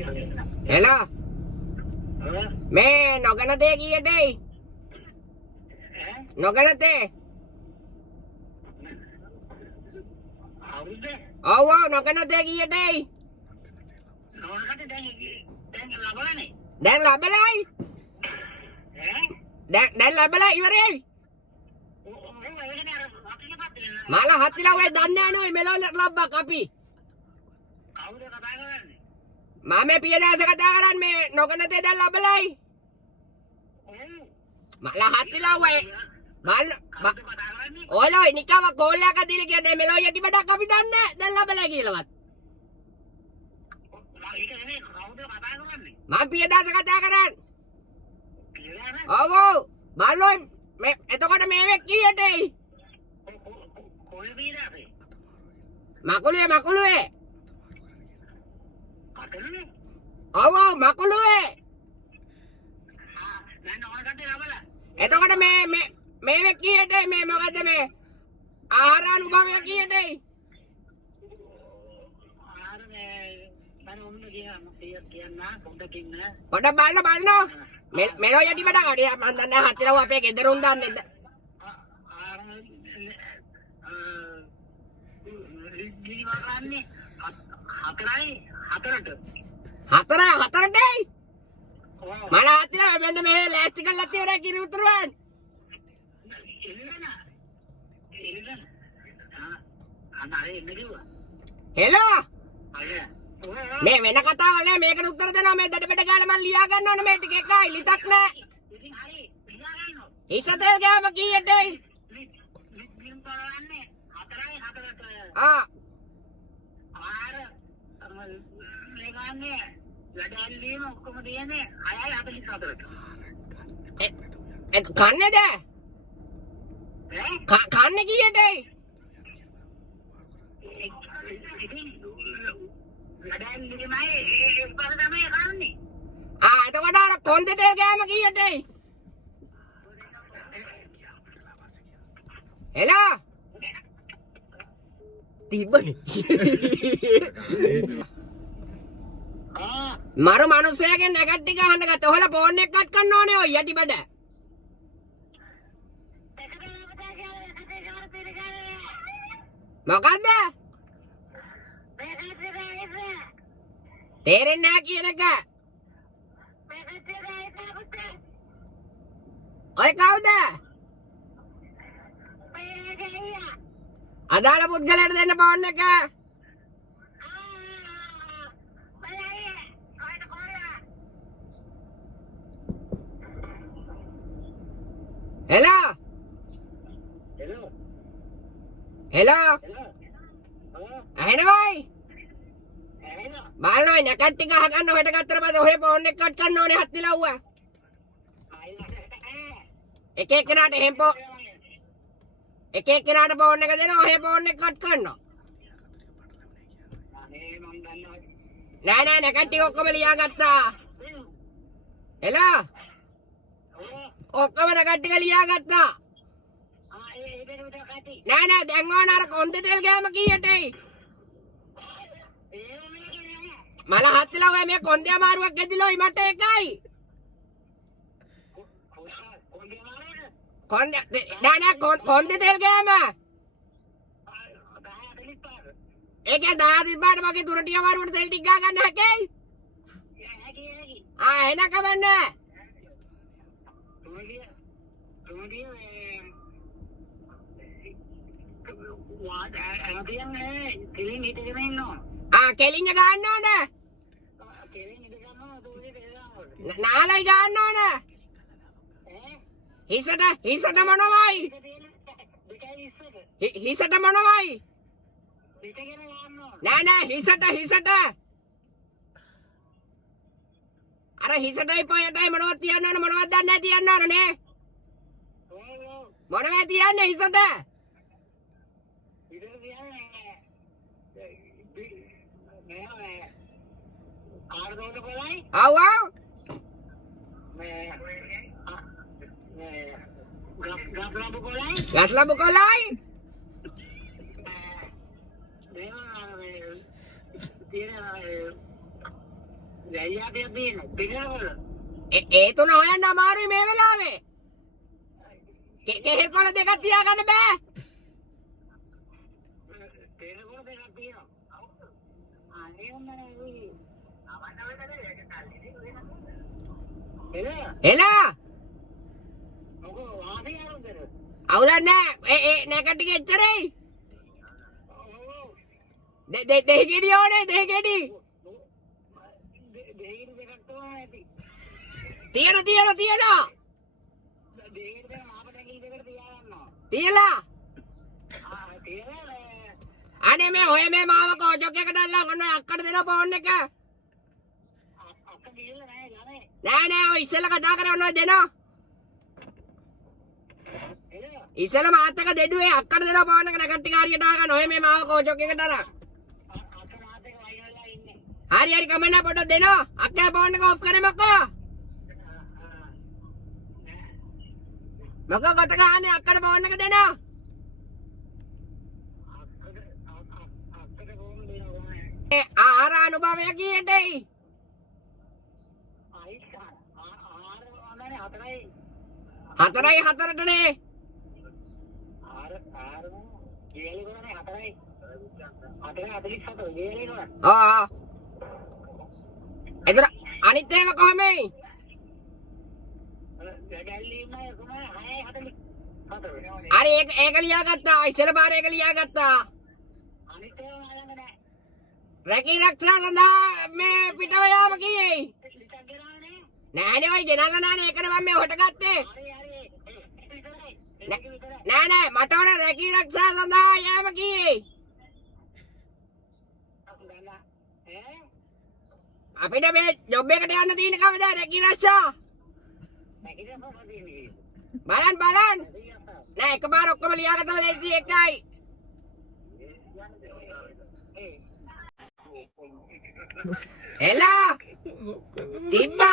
Hello. मैं नौकनते की है डे नौकनते oh wow नौकनते की है day đang làm bên đây đang làm bên đây ibarai malah hati lawe danne no melo labba kapi mame piye dasa kata karan me nokana te dan labelai malah hati lawe bal oloi nikawa kolla ka dili කියන්නේ melo yati badak kapi danne dan labelai කියලාවත් මම පිය දාස කතා කරන්නේ ඔව් ඔව් බලොයි මේ එතකොට මේවෙක් කීයට එයි කොයි වීරාවේ මකුලුවේ අතනේ ඔව් ඔව් මකුලුවේ දැන් ඔයකට යවලා එතකොට මේවෙක් කීයට එයි මේ මොකද මේ ආහාරානුභවය කීයට එයි පොඩ බලන්න මෙලෝ යටි බඩ කඩිය මන් දන්නේ හතිරව අපේ ගෙදරුන් දන්නේ හතරටයි මල හතිර මෙන්න මේ ලෑස්ති කරලා තියවරා කිරි උතුරුවන් හෙලෝ මේ වෙන කතාවල් නෑ මේකට උත්තර දෙනවා මේ දඩබඩ ගාලා මම ලියා ගන්න ඕනේ මේ ටික එකයි ලිතක් නෑ ඉතින් හරි ලියා ගන්න ඉසතේ ගාම කීයටයි ලිම් කරන්නේ 4ට ආ ආර මේ ගන්නේ වැඩල්ලීම ඔක්කොම දෙන්නේ 6:44ට කන්නේද කන්නේ කීයටයි එතකොට අර කොන්දේ තෙල් ගෑම කීයටයි එලා තිබ්බනේ මරු මිනිස්සයාගෙන් නැගත් ටික අහන්න ගත්තා. ඔයාලා ෆෝන් එක කට් කරන්න ඕනේ ඔය යටි බඩ. මොකද්ද? තේරෙන්නේ නැහැ කියන එක. ඔය කවුද? අදාළ පුද්ගලයාට දෙන්න ෆෝන් එක. Hello. Hello. Hello. Hello. Baloi nakat tiga hakan no heta katter bade ohe phone එක cut කරන්න ඕනේ හත් දිලව්වා. එක එක්කෙනාට එහෙම එක එක්කෙනාට phone එක දෙනවා ඔහෙ phone එක cut කරනවා. නෑ නෑ nakat ටික ඔක්කොම ලියාගත්තා. Hello. ඔක්කොම nakat ටික ලියාගත්තා. නෑ නෑ දැන් ඕන අර කොන්දේ තෙල් ගෑම කීයටයි? මල හත්ලා ඔය මේ කොන්දේ අමාරුවක් ගෙදිලෝයි මට එකයි. කොන්දේ නෑ නෑ කොන්දේ තෙල් ගෑම. ඒකේ 10 දිබ්බාට මගේ දුරටිය අමාරුවට තෙල් ටික ගා ගන්න හැකයි. එන කවන්න. කෙලින්ජ ගන්න ඕන. නාලයි ගන්න ඕන. හිසට මොනවයි? හිසට මොනවයි? නෑ නෑ හිසට. අර හිසටයි පයටයි මොනවද තියන්න ඕන මොනවද දන්නේ නැති තියන්න ඕන නේ. මොනවද තියන්නේ හිසට? Aw aw. Gas lampu kolai. ඒ තුන හොයන්න අමාරුයි මේ වෙලාවේ. කෙහෙල් කොළ දෙකක් තියාගන්න බෑ. එලා අවුලක් නෑ. ඒ නැකට ටික එච්චරයි. දෙහි ගෙඩි ඕනේ දෙහි ගෙඩි. තියෙනවා. තියලා. අනේ මේ ඔය මේ මාව කෝචොක් එකට අල්ලන් ඔන්න අක්කට දෙන ෆෝන් එක. නෑ ඔය ඉස්සෙල්ලා කතා කරනවා දෙනවා. ඉස්සෙල්ලා මාත් එක දෙඩුවේ අක්කට දෙන ෆෝන් එක නැකට්ටි කාරියට ආගන්න ඔය මේ මාව කෝචොක් එකට අරන්. හරි කමන්න පොඩ්ඩක් දෙනවා. අක්කේ ෆෝන් එක ඔෆ් කරමුකෝ. මොකෝ කොට ගහන්නේ අක්කට ෆෝන් එක දෙනවා. ආර අනුභවය කීයටයි? 4:4ටනේ. එතන අනිත් ඒවා කොහමයි? අර ඒක ලියාගත්තා. ඉස්සෙල්ලා පාර ඒක ලියාගත්තා. රැකී රක්ෂා සඳහා මේ පිටව යාම කීයේයි? නෑනේ ඔය ගෙනල්ලා නෑනේ. ඒකනේ මම මේ හොට ගත්තේ. නෑ මට ඕන රැකී රක්ෂා සඳහා යාම කීයේයි? අපිට මේ ජොබ් එකට යන්න තියෙන කවදා රැකී රක්ෂා? බලන්න. නෑ එකපාර ඔක්කොම ලියාගත්තම ලේසි එකයි. Ella! Timba!